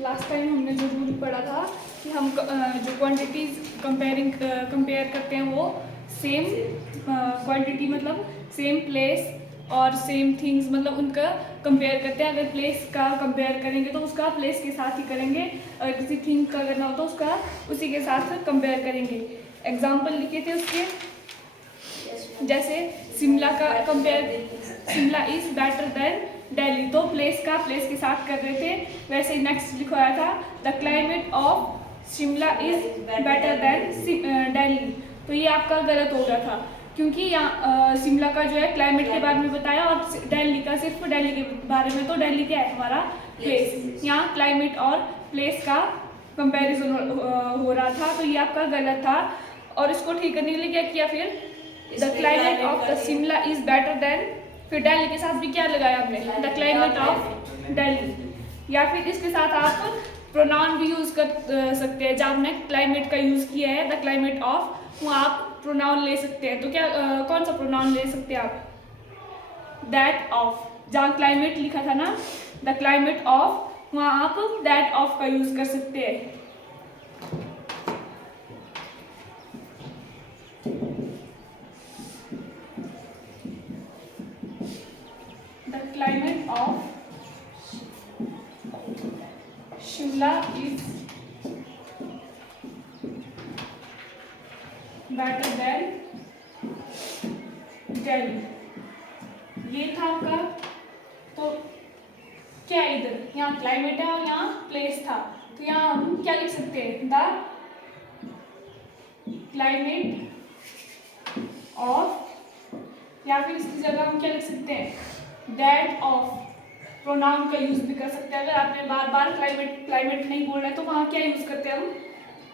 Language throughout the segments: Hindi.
लास्ट टाइम हमने जो रूल पढ़ा था कि हम जो क्वांटिटीज़ कंपेयर करते हैं वो सेम क्वांटिटी मतलब सेम प्लेस और सेम थिंग्स मतलब उनका कंपेयर करते हैं। अगर प्लेस का कंपेयर करेंगे तो उसका प्लेस के साथ ही करेंगे, अगर किसी थिंग का करना हो तो उसका उसी के साथ कंपेयर करेंगे। एग्जाम्पल लिखे थे उसके, जैसे शिमला का compare, Shimla is better than Delhi, तो प्लेस का प्लेस के साथ कर रहे थे। वैसे नेक्स्ट लिखवाया था the climate of Shimla is better than Delhi, तो ये आपका गलत हो गया था क्योंकि यहाँ शिमला का जो है क्लाइमेट के बारे में बताया और दिल्ली का सिर्फ दिल्ली के बारे में, तो दिल्ली क्या है हमारा प्लेस। यहाँ क्लाइमेट और प्लेस का कंपैरिजन हो रहा था, तो ये आपका गलत था। और इसको ठीक करने के लिए क्या किया, फिर the climate of the Shimla is better than, फिर दिल्ली के साथ भी क्या लगाया हमने, द क्लाइमेट ऑफ दिल्ली। या फिर इसके साथ आप प्रोनाउन भी यूज़ कर सकते हैं। जब आपने क्लाइमेट का यूज़ किया है द क्लाइमेट ऑफ, वहाँ आप प्रोनाउन ले सकते हैं। तो क्या कौन सा प्रोनाउन ले सकते हैं आप, दैट ऑफ। जहाँ क्लाइमेट लिखा था ना द क्लाइमेट ऑफ, वहाँ आप दैट ऑफ का यूज़ कर सकते हैं। The climate of Shimla is better than Delhi, ये था आपका। तो क्या है इधर, यहाँ क्लाइमेट है और यहाँ प्लेस था, तो यहाँ हम क्या लिख सकते हैं, द क्लाइमेट ऑफ, या फिर इसकी जगह हम क्या लिख सकते हैं, दैट ऑफ। प्रोनाउन का यूज भी कर सकते हैं। अगर आपने बार बार क्लाइमेट नहीं बोलना है तो वहाँ क्या यूज करते हैं हम,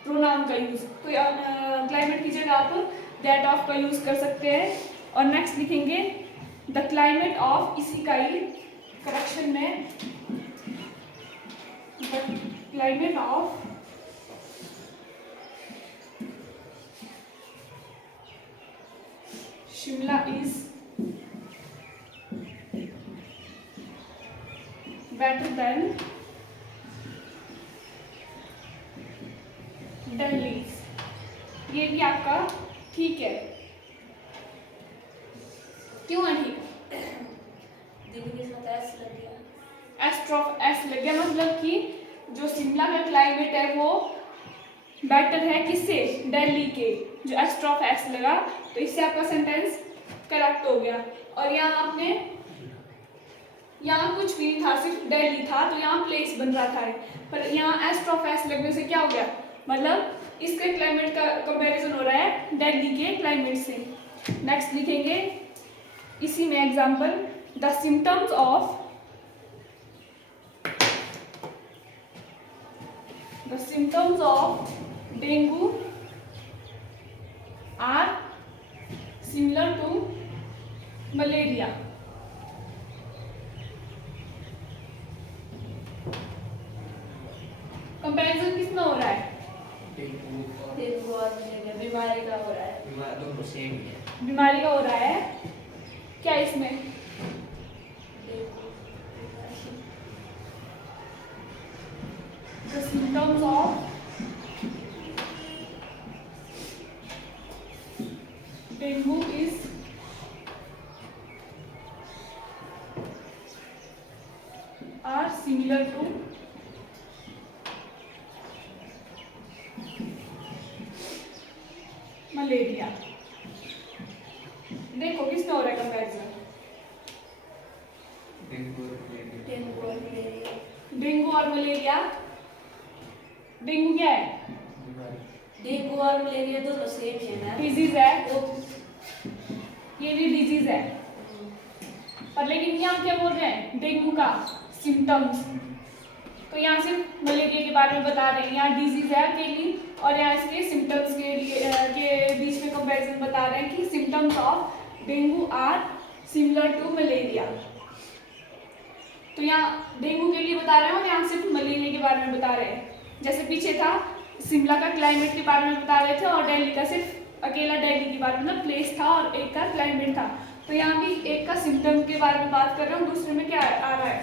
प्रोनाउन का यूज। तो क्लाइमेट की जगह आप दैट ऑफ का यूज कर सकते हैं। और नेक्स्ट लिखेंगे द क्लाइमेट ऑफ, इसी का ही करेक्शन में, the climate of Shimla is better than Delhi, ये भी आपका ठीक है। क्यों है ठीक, दिल्ली के साथ एस लग गया, एस लग गया, मतलब कि जो शिमला का क्लाइमेट है वो बेटर है किससे, दिल्ली के, जो एस्ट्रॉफ एस लगा, तो इससे आपका सेंटेंस करेक्ट हो गया। और यहाँ आपने, यहाँ कुछ भी था, सिर्फ दिल्ली था, तो यहाँ प्लेस बन रहा था, पर यहाँ एस्ट्रॉफ एस लगने से क्या हो गया, मतलब इसके क्लाइमेट का कंपैरिजन हो रहा है दिल्ली के क्लाइमेट से। नेक्स्ट लिखेंगे इसी में example, the symptoms of, the symptoms of dengue are similar to malaria. Comparison किसमें हो रहा है, डेंगू और मलेरिया बीमारी का हो रहा है, दोनों सेम है, बीमारी का हो रहा है। क्या इसमें, the symptoms of dengue is are similar to malaria. देखो किसमें हो रहा है कंपैरिजन, डेंगू और मलेरिया, डेंगू और मलेरिया। डेंगू क्या है, डेंगू और मलेरिया दोनों सेम है ना, डिजीज है, वो ये भी डिजीज है, पर लेकिन यहाँ क्या बोल रहे हैं, डेंगू का सिम्टम्स। तो यहाँ सिर्फ मलेरिया के बारे में बता रहे हैं, यहाँ डिजीज है अकेली, और यहाँ इसके सिम्टम्स के लिए के बीच में कंपैरिजन बता रहे हैं कि symptoms of dengue are similar to malaria. तो यहाँ डेंगू के लिए बता रहे हैं और यहाँ सिर्फ मलेरिया के बारे में बता रहे हैं। जैसे पीछे था शिमला का क्लाइमेट के बारे में बता रहे थे और दिल्ली का सिर्फ अकेला दिल्ली के बारे में, मतलब प्लेस था और एक का क्लाइमेट था। तो यहाँ भी एक का सिम्टम के बारे में बात कर रहे हैं, दूसरे में क्या आ रहा है,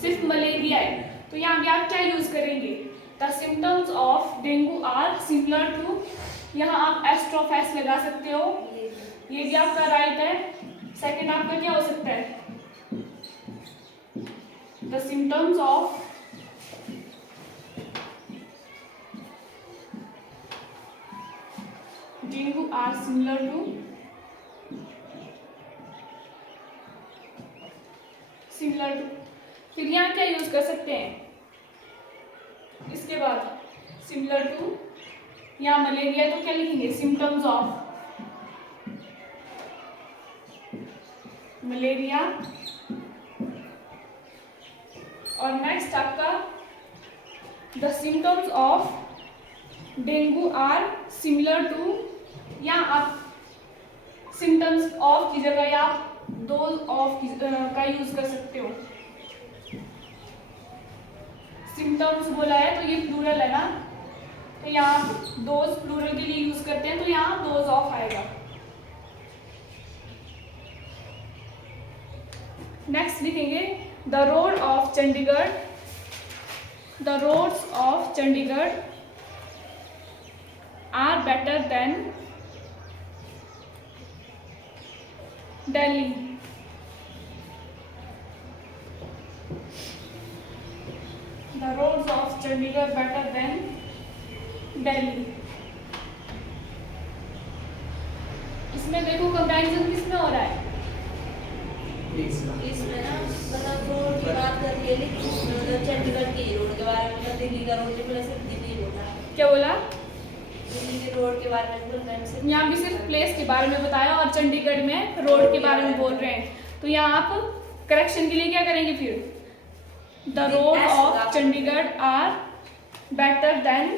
सिर्फ मलेरिया है। तो यहाँ भी आप क्या यूज करेंगे? The symptoms of dengue are similar to, यहाँ आप एस्ट्रोफेस लगा सकते हो, ये भी आपका राइट है। सेकंड आपका क्या हो सकता है? The symptoms of dengue are similar to, फिर यहाँ क्या यूज कर सकते हैं? इसके बाद सिमिलर टू, यहाँ मलेरिया तो क्या लिखेंगे? Symptoms of malaria. और नेक्स्ट आपका the symptoms of dengue are similar to, यहाँ आप सिम्टम्स ऑफ की जगह या डोज ऑफ का यूज कर सकते हो। सिम्टम्स बोला है तो ये प्लूरल है ना, तो यहाँ डोज प्लूरल के लिए यूज करते हैं, तो यहाँ डोज ऑफ आएगा। नेक्स्ट लिखेंगे the road of Chandigarh, the roads of Chandigarh are better than Delhi. The roads of Chandigarh better than Delhi। इसमें देखो कंपैरिजन किसमें हो रहा है? इसमें ना मतलब रोड की बात कर रही है, लेकिन इसमें मतलब चंडीगढ़ के रोड के बारे में, मतलब दिल्ली का रोड जो मतलब सिर्फ दिल्ली होता है। क्या बोला? दिल्ली के रोड के बारे में बोल रहे हैं। यहाँ भी सिर्फ प्लेस के बारे में बताया और चंडीगढ़ में रोड के बारे में बोल रहे हैं, तो यहाँ आप करेक्शन के लिए क्या करेंगे फिर? The road of Chandigarh are better than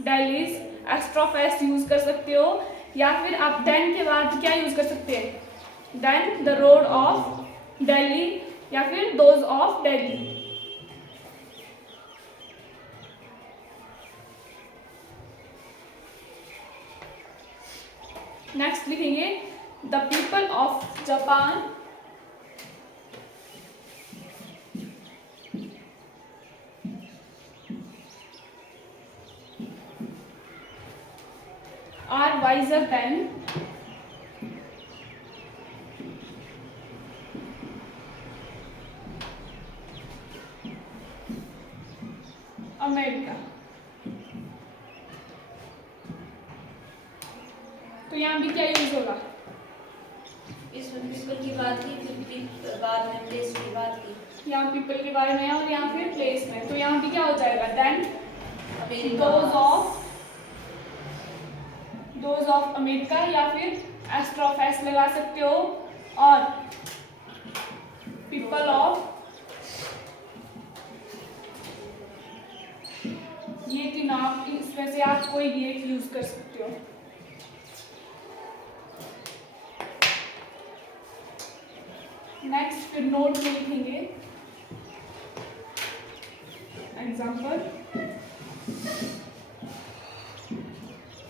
Delhi's. Apostrophes use कर सकते हो, या फिर आप देन के बाद क्या यूज कर सकते हैं? Than the road of Delhi, या फिर दोज ऑफ दिल्ली। नेक्स्ट लिखेंगे the people of Japan are wiser than America. तो यहाँ भी क्या यूज होगा? इसमें पीपल की बात की, फिर बाद में प्लेस की बात की। यहाँ पीपल के बारे में है और यहाँ फिर प्लेस में, तो यहाँ भी क्या हो जाएगा? Than America, those of America, या फिर एस्ट्रोफेस लगा सकते हो, और पीपल ऑफ, ये तीन आप इसमें से आप कोई भी एक यूज कर सकते हो। नेक्स्ट फिर नोट में लिखेंगे एग्जाम्पल।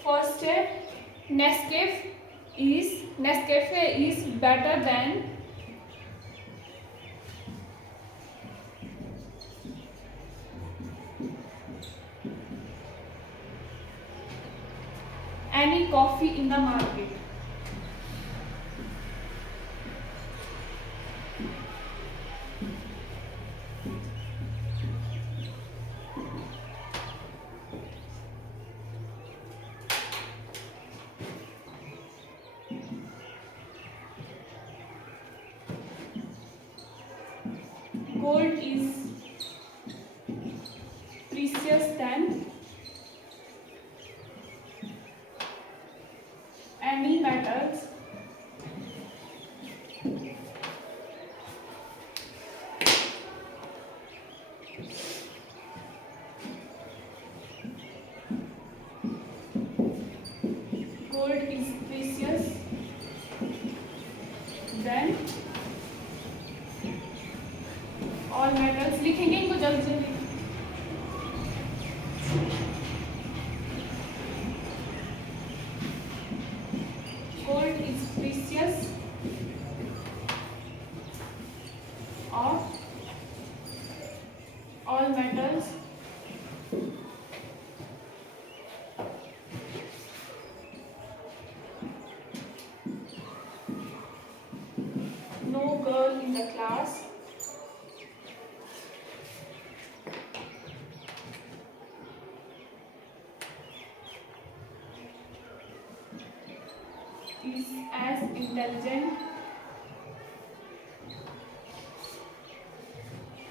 फर्स्ट है Nescafe is better then any coffee in the market। Gold is precious than any metals gold is precious than all metals। लिखेंगे इनको जल्दी जल्दी। Gold is precious of all metals no girl in the class is as intelligent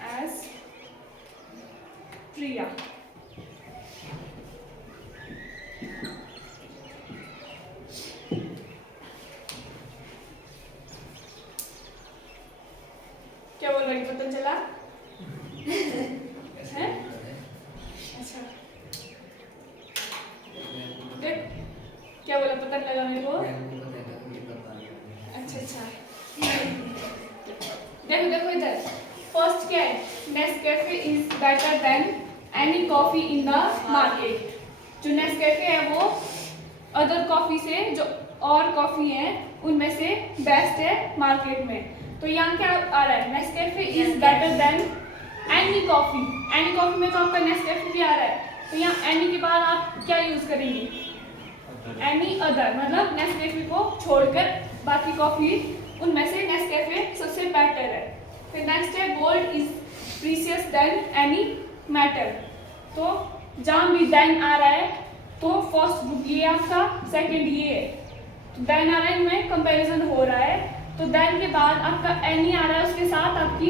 as Priya. क्या बोल रही पता चला? हैं? अच्छा देख क्या बोला पता नहीं लगा मेरे को। अच्छा अच्छा देखो देखो इधर फर्स्ट क्या है Nescafe is better than any coffee in the market. जो नेस्कैफे है वो अदर कॉफी से जो और कॉफी है उनमें से बेस्ट है मार्केट में। तो यहाँ क्या आ रहा है Nescafe is better than any coffee. Any coffee में तो आपका नेस्कैफे भी आ रहा है तो यहाँ एनी के बाद आप क्या यूज करेंगे एनी अदर मतलब नेस्कैफे को छोड़कर बाकी कॉफी उनमें से नेस्कैफे सबसे बेटर है। फिर नेक्स्ट है gold is precious than any metal. तो जहाँ भी देन आ रहा है तो फर्स्ट ग्रुप ये आपका सेकंड ये है तो देन आ रहा है इनमें कंपैरिजन हो रहा है तो देन के बाद आपका एनी आ रहा है उसके साथ आपकी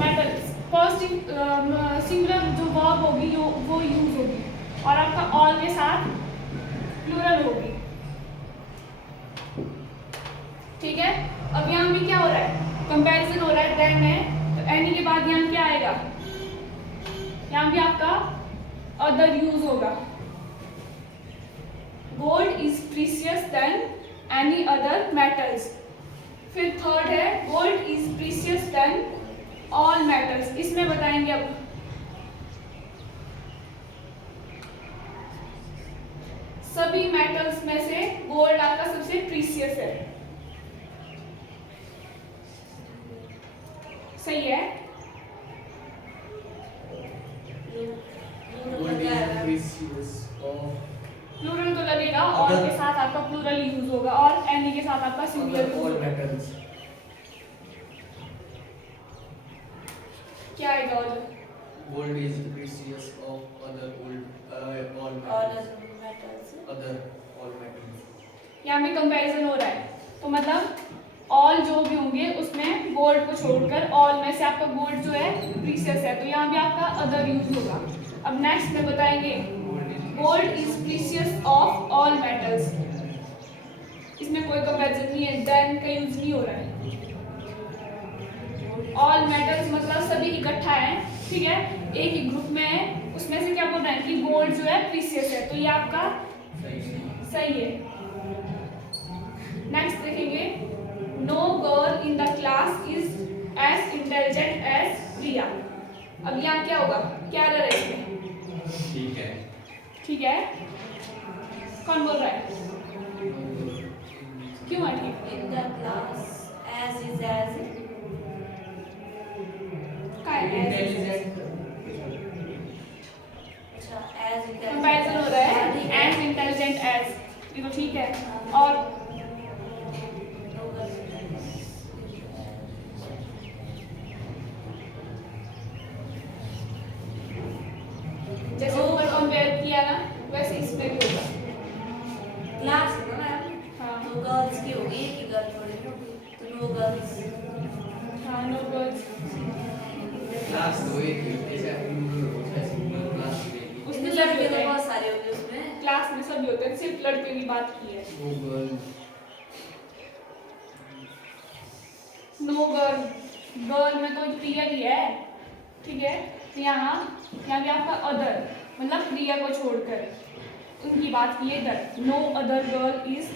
मेटल पॉजिटिव सिंगुलर जो वर्ब होगी वो यूज होगी और आपका ऑल के साथ प्लूरल होगी। ठीक है अब यहाँ भी क्या हो रहा है कंपैरिजन हो रहा है देन है तो एनी के बाद यहाँ क्या आएगा यहाँ भी आपका अदर यूज होगा। Gold is precious than any other metals. फिर थर्ड है gold is precious than all metals. इसमें बताएंगे अब सभी मेटल्स में से गोल्ड आपका सबसे प्रीशियस है। सही है प्लूरल तो लगेगा और के साथ आपका प्लूरल यूज होगा और एनी के साथ आपका सिंगुलर यूज होगा। क्या आएगा और Gold is precious of other gold, all metals. Other all metals. यहाँ भी कंपैरिजन हो रहा है तो मतलब ऑल जो भी होंगे उसमें गोल्ड को छोड़कर ऑल में से आपका गोल्ड जो है प्रीशियस है तो यहाँ भी आपका अदर यूज होगा। अब नेक्स्ट में बताएंगे gold is precious of all metals. इसमें कोई कंपैरिजन नहीं है देन का यूज नहीं हो रहा है। ऑल मेटल्स मतलब सभी इकट्ठा है ठीक है एक ही ग्रुप में है उसमें से क्या बोल रहे हैं कि गोल्ड जो है प्रीशियस है तो ये आपका सही है। नेक्स्ट देखेंगे no girl in the class is as intelligent as Priya. अब यहाँ क्या होगा क्या एरर है इसमें ठीक है कौन बोल रहा है क्यों है ठीक In the class, as is as का है अच्छा as कंपैरिजन हो रहा है एज इंटेलिजेंट एज ये तो ठीक है और जैसे ऊपर कंपेयर किया ना वैसे इसमें भी होगा। क्लास है ना हाँ तो गर्ल्स की होगी एक ही गर्ल थोड़ी ना होगी तो नो गर्ल्स हाँ नो गर्ल्स Class दो एक ऐसे class उसमें लड़के लड़के तो हैं बहुत सारे होते हैं उसमें क्लास में सभी होते हैं सिर्फ लड़के की बात की है। No girl. No girl girl में तो प्रिया ही है ठीक है यहाँ भी आपका अदर मतलब प्रिया को छोड़कर उनकी बात की है इधर no other girl is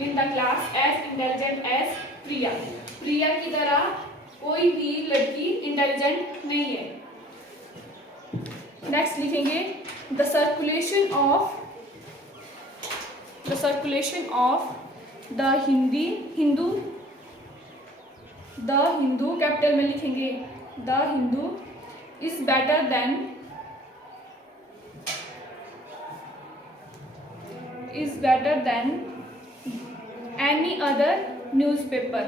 in the class as intelligent as Priya. Priya की तरह कोई भी लड़की इंटेलिजेंट नहीं है। नेक्स्ट लिखेंगे the circulation of the Hindu capital में लिखेंगे the Hindu is better than any other newspaper.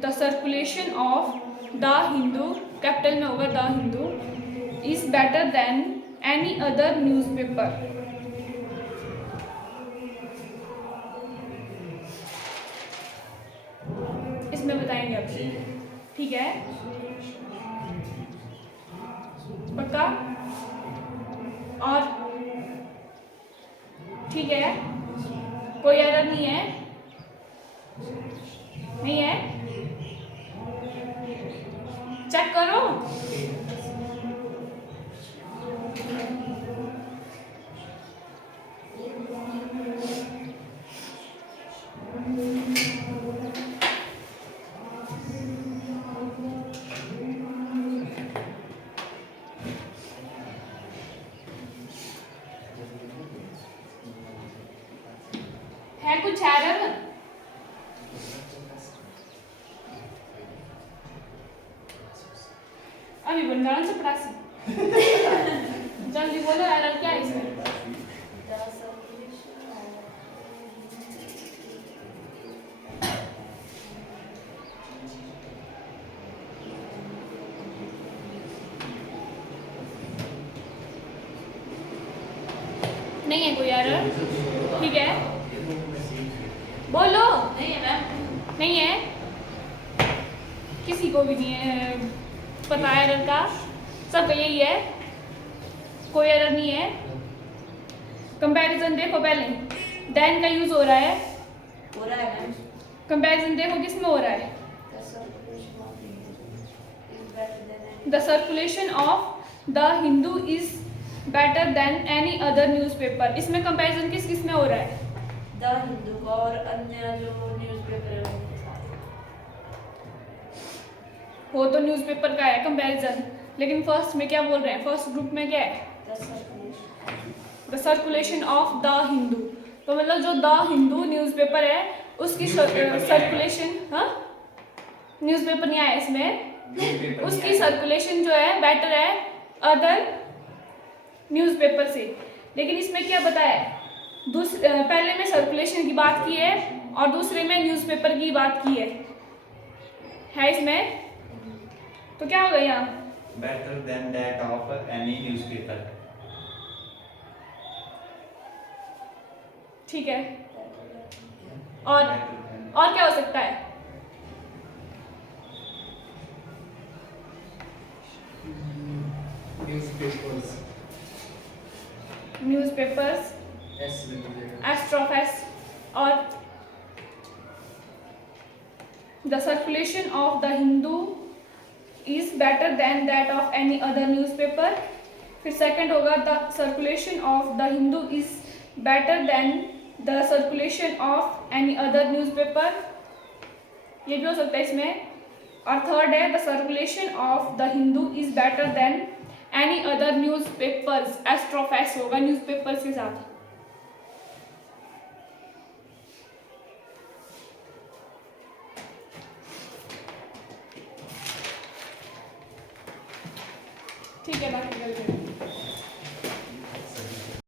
The circulation of The Hindu, capital में होगा The Hindu, is better than any other newspaper. इसमें बताएंगे अब, ठीक है? पक्का? और ठीक है, कोई एरर नहीं है, नहीं है, चेक करो। है कुछ एरर? अभी बंगाल से पढ़ासी जल्दी बोलो, एरर क्या है इसमें? नहीं है कोई एरर, ठीक है? बोलो। नहीं है मैम, नहीं है, किसी को भी नहीं है पता एरर का, सबका यही है, कोई एरर नहीं है। कंपैरिजन देखो पहले, देन का यूज हो रहा है, मैम। कंपैरिजन देखो किस में हो रहा है, the circulation of the Hindu is better than any other newspaper. इसमें कंपैरिजन किस किस में हो रहा है? द हिंदू का और अन्य जो न्यूज़पेपर है उनके साथ। हो तो न्यूज़पेपर का है कंपैरिजन, लेकिन फर्स्ट में क्या बोल रहे हैं? फर्स्ट ग्रुप में क्या है? The circulation of the Hindu. तो मतलब जो द हिंदू न्यूज़पेपर है उसकी सर्कुलेशन, हाँ न्यूज़पेपर नहीं आया इसमें, उसकी सर्कुलेशन जो है बेटर है अदर न्यूज़पेपर से। लेकिन इसमें क्या बताया है? पहले में सर्कुलेशन की बात की है और दूसरे में न्यूज़पेपर की बात की है इसमें, तो क्या होगा यहाँ? Better than that of any newspaper. ठीक है, और क्या हो सकता है? न्यूज़पेपर्स, एस्ट्रोफेस, और the circulation of the Hindu is better than that of any other newspaper. फिर सेकंड होगा the circulation of the Hindu is better than the circulation of any other newspaper, ये भी हो सकता है इसमें। और थर्ड है the circulation of the Hindu is better than any other newspapers, apostrophes होगा न्यूज़पेपर्स के साथ। ठीक है, बाकी